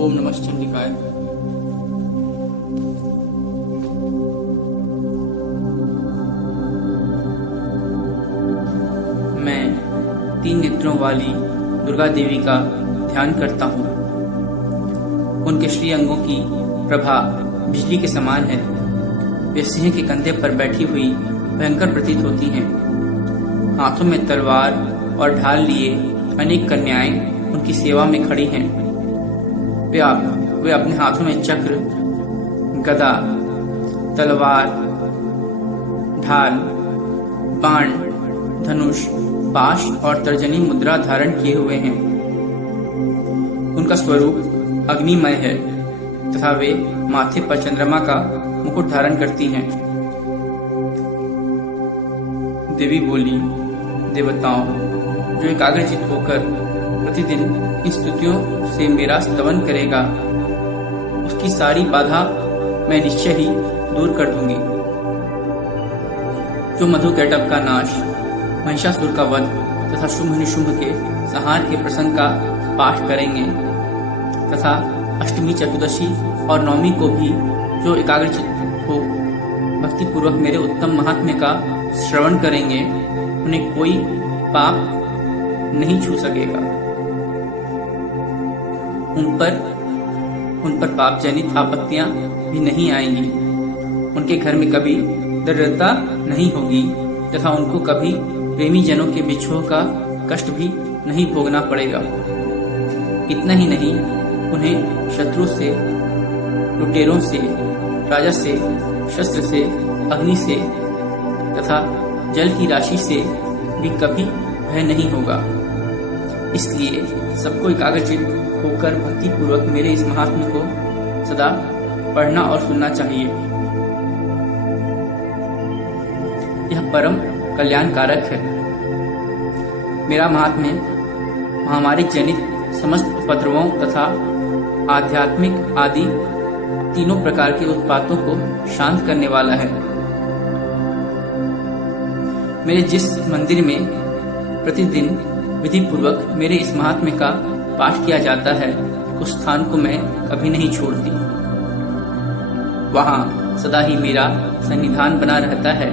ओम नमः चंडिकाय। मैं 3 नेत्रों वाली दुर्गा देवी का ध्यान करता हूँ। उनके श्री अंगों की प्रभा बिजली के समान है। वे सिंह के कंधे पर बैठी हुई भयंकर प्रतीत होती हैं। हाथों में तलवार और ढाल लिए अनेक कन्याएं उनकी सेवा में खड़ी हैं। वे अपने हाथों में चक्र, गदा, तलवार, ढाल, बाण, धनुष, पाश और तर्जनी मुद्रा धारण किए हुए हैं। उनका स्वरूप अग्निमय है तथा वे माथे पर चंद्रमा का मुकुट धारण करती हैं। देवी बोली, देवताओं, जो एकाग्रचित होकर प्रतिदिन इन स्तुतियों से मेरा स्तवन करेगा, उसकी सारी बाधा मैं निश्चय ही दूर कर दूंगी। जो मधुकैटभ का नाश, महिषासुर का वध तथा शुंभ निशुंभ के संहार के प्रसंग का पाठ करेंगे तथा अष्टमी, चतुर्दशी और नवमी को भी जो एकाग्रचित हो भक्ति पूर्वक मेरे उत्तम महात्म्य का श्रवण करेंगे, उन्हें कोई पाप नहीं छू सकेगा। उन पर पाप जनित आपत्तियां भी नहीं आएंगी। उनके घर में कभी दरिद्रता नहीं होगी तथा उनको कभी प्रेमी जनों के बिछोह का कष्ट भी नहीं भोगना पड़ेगा। इतना ही नहीं, उन्हें शत्रु से, लुटेरों से, राजा से, शस्त्र से, अग्नि से तथा जल की राशि से भी कभी भय नहीं होगा। इसलिए सबको एकाग्रचित होकर भक्ति पूर्वक मेरे इस महात्म्य को सदा पढ़ना और सुनना चाहिए। यह परम कल्याणकारक है। मेरा महात्म्य महामारी जनित समस्त उपद्रवों तथा आध्यात्मिक आदि तीनों प्रकार के उत्पातों को शांत करने वाला है। मेरे जिस मंदिर में प्रतिदिन विधि पूर्वक मेरे इस महात्म्य का पाठ किया जाता है, उस स्थान को मैं कभी नहीं छोड़ती। वहां सदा ही मेरा सन्निधान बना रहता है।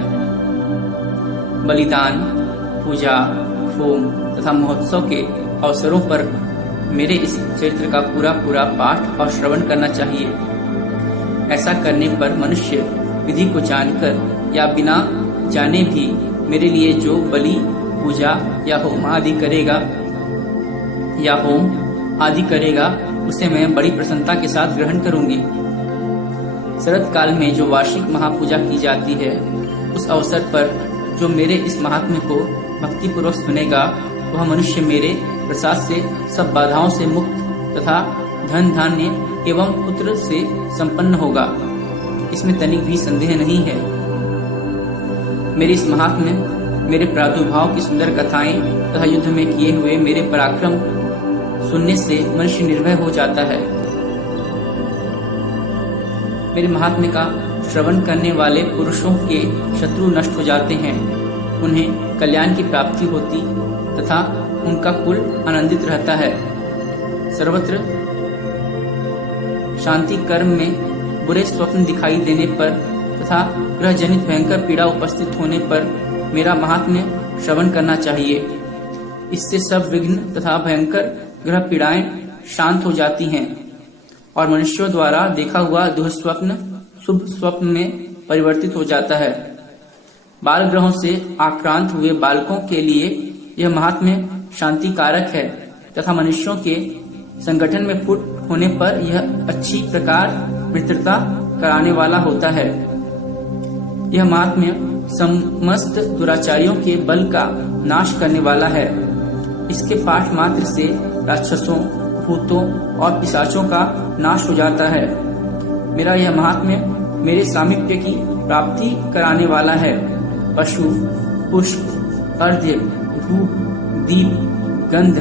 बलिदान, पूजा, होम तथा महोत्सव के अवसरों पर मेरे इस चरित्र का पूरा पाठ और श्रवण करना चाहिए। ऐसा करने पर मनुष्य विधि को जानकर या बिना जाने भी मेरे लिए जो बलि, पूजा या होम आदि करेगा, उसे मैं बड़ी प्रसन्नता के साथ ग्रहण करूंगी। शरद काल में जो वार्षिक महापूजा की जाती है, उस अवसर पर जो मेरे इस महात्म्य को भक्ति पूर्वक सुनेगा, वह मनुष्य मेरे प्रसाद से सब बाधाओं से मुक्त तथा धन धान्य एवं पुत्र से संपन्न होगा। इसमें तनिक भी संदेह नहीं है। मेरे इस महात्म्य, मेरे प्रादुर्भाव की सुंदर कथाएं तथा युद्ध में किए हुए मेरे पराक्रम सुनने से मनुष्य निर्भय हो जाता है। मेरे महात्म्य का श्रवण करने वाले पुरुषों के शत्रु नष्ट हो जाते हैं। उन्हें कल्याण की प्राप्ति होती तथा उनका कुल आनंदित रहता है। सर्वत्र शांति कर्म में बुरे स्वप्न दिखाई देने पर तथा ग्रह जनित भयंकर पीड़ा उपस्थित होने पर मेरा महात्म्य श्रवण करना चाहिए। इससे सब विघ्न तथा भयंकर ग्रह पीड़ाएं शांत हो जाती हैं और मनुष्यों द्वारा देखा हुआ दुष्स्वप्न शुभ स्वप्न में परिवर्तित हो जाता है। बाल ग्रहों से आक्रांत हुए बालकों के लिए यह महात्म्य शांति कारक है तथा मनुष्यों के संगठन में फूट होने पर यह अच्छी प्रकार मित्रता कराने वाला होता है। यह महात्म्य समस्त दुराचारियों के बल का नाश करने वाला है। इसके पाठ मात्र से राक्षसों, भूतों और पिशाचों का नाश हो जाता है। मेरा यह महात्म्य मेरे सामीप्य की प्राप्ति कराने वाला है। पशु, पुष्प, अर्घ्य, धूप, दीप, गंध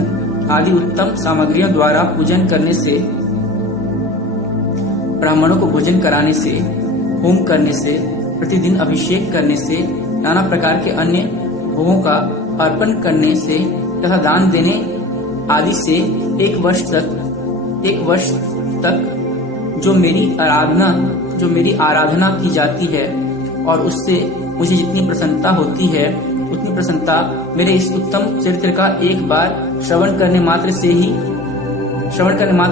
आदि उत्तम सामग्रियों द्वारा पूजन करने से, ब्राह्मणों को भोजन कराने से, होम करने से, प्रतिदिन अभिषेक करने से, नाना प्रकार के अन्य भोगों का अर्पण करने से तथा दान देने आदि से एक वर्ष तक जो मेरी आराधना की जाती है और उससे मुझे जितनी प्रसन्नता होती है उतनी प्रसन्नता मेरे इस उत्तम चरित्र का एक बार श्रवण करने मात्र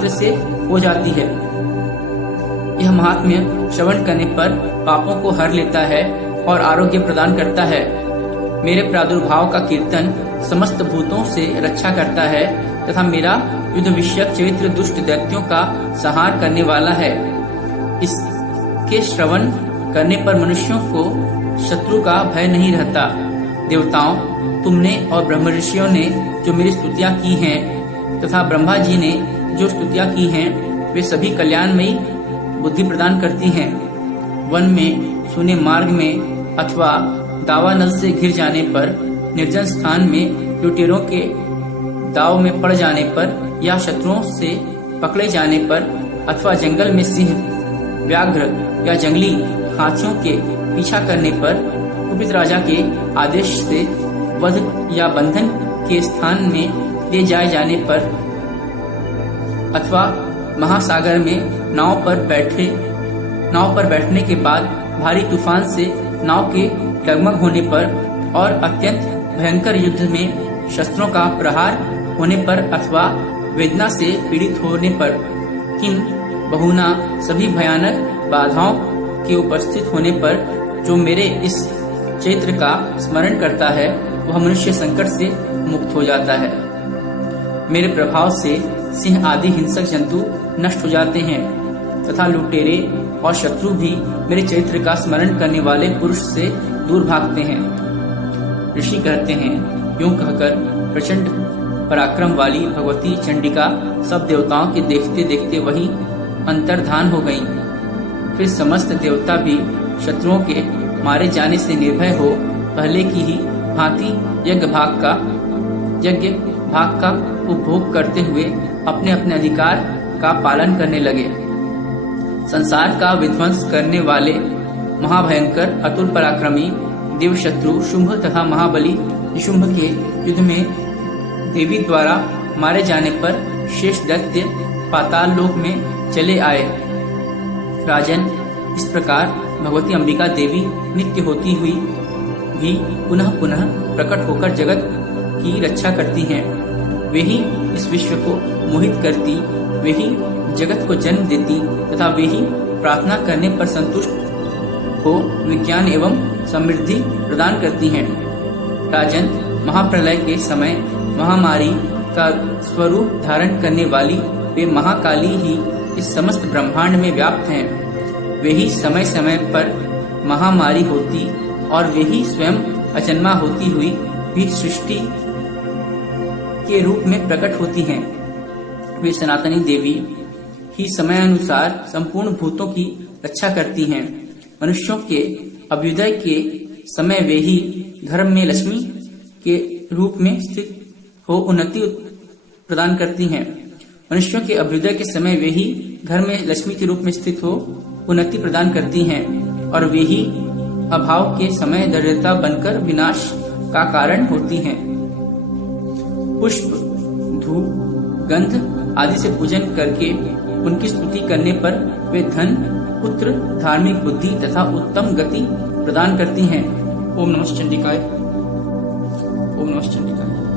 से हो जाती है। यह महात्म्य श्रवण करने पर पापों को हर लेता है और आरोग्य प्रदान करता है। मेरे प्रादुर्भाव का कीर्तन समस्त भूतों से रक्षा करता है तथा मेरा युद्ध विषयक चरित्र दुष्ट दैत्यों का संहार करने वाला है। इसके श्रवण करने पर मनुष्यों को शत्रु का भय नहीं रहता। देवताओं, तुमने और ब्रह्म ऋषियों ने जो मेरी स्तुतियां की हैं तथा ब्रह्मा जी ने जो स्तुतियां की हैं वे सभी कल्याणमयी बुद्धि प्रदान करती हैं। वन में, सूने मार्ग में अथवा दावानल से घिर जाने पर, निर्जन स्थान में लुटेरों के दाव में पड़ जाने पर या शत्रुओं से पकड़े जाने पर अथवा जंगल में सिंह, व्याघ्र या जंगली हाथियों के पीछा करने पर, कुपित राजा के आदेश से वध या बंधन के स्थान में ले जाए जाने पर अथवा महासागर में नाव पर बैठने के बाद भारी तूफान से नाव के डगमग होने पर और अत्यंत भयंकर युद्ध में शस्त्रों का प्रहार होने पर अथवा वेदना से पीड़ित होने पर, किन बहुना सभी भयानक बाधाओं के उपस्थित होने पर जो मेरे इस चरित्र का स्मरण करता है वह मनुष्य संकट से मुक्त हो जाता है। मेरे प्रभाव से सिंह आदि हिंसक जंतु नष्ट हो जाते हैं तथा लुटेरे और शत्रु भी मेरे चरित्र का स्मरण करने वाले पुरुष से दूर भागते हैं। ऋषि कहते हैं, यूं कहकर प्रचंड पराक्रम वाली भगवती चंडिका सब देवताओं के देखते देखते वहीं अंतर्धान हो गईं। फिर समस्त देवता भी शत्रुओं के मारे जाने से निर्भय हो पहले की ही भांति यज्ञ भाग का उपभोग करते हुए अपने अपने अधिकार का पालन करने लगे। संसार का विध्वंस करने वाले महाभयंकर अतुल पराक्रमी देव शत्रु शुंभ तथा महाबली निशुंभ के युद्ध में देवी द्वारा मारे जाने पर शेष दैत्य पाताल लोक में चले आए। राजन, इस प्रकार भगवती अंबिका देवी नित्य होती हुई भी पुनः पुनः प्रकट होकर जगत की रक्षा करती हैं। वे ही इस विश्व को मोहित करती, वे ही जगत को जन्म देती तथा वे ही प्रार्थना करने पर संतुष्ट हो विज्ञान एवं समृद्धि प्रदान करती हैं। राजन, महाप्रलय के समय महामारी का स्वरूप धारण करने वाली वे महाकाली ही इस समस्त ब्रह्मांड में व्याप्त हैं। वे ही समय समय पर महामारी होती और वे ही स्वयं अजन्मा होती हुई भी सृष्टि के रूप में प्रकट होती हैं। वे सनातनी देवी ही समय अनुसार संपूर्ण भूतों की रक्षा करती हैं। मनुष्यों के अभ्युदय के समय वे ही धर्म में लक्ष्मी के रूप में स्थित हो उन्नति प्रदान करती हैं। मनुष्यों के अभ्युदय के समय वे ही घर में लक्ष्मी के रूप में स्थित हो उन्नति प्रदान करती हैं और वे ही अभाव के समय दरिद्रता बनकर विनाश का कारण होती हैं। पुष्प, धूप, गंध आदि से पूजन करके उनकी स्तुति करने पर वे धन, पुत्र, धार्मिक बुद्धि तथा उत्तम गति प्रदान करती हैं। ओम नमः चंडिकाय। ओम नमः चंडिकाय।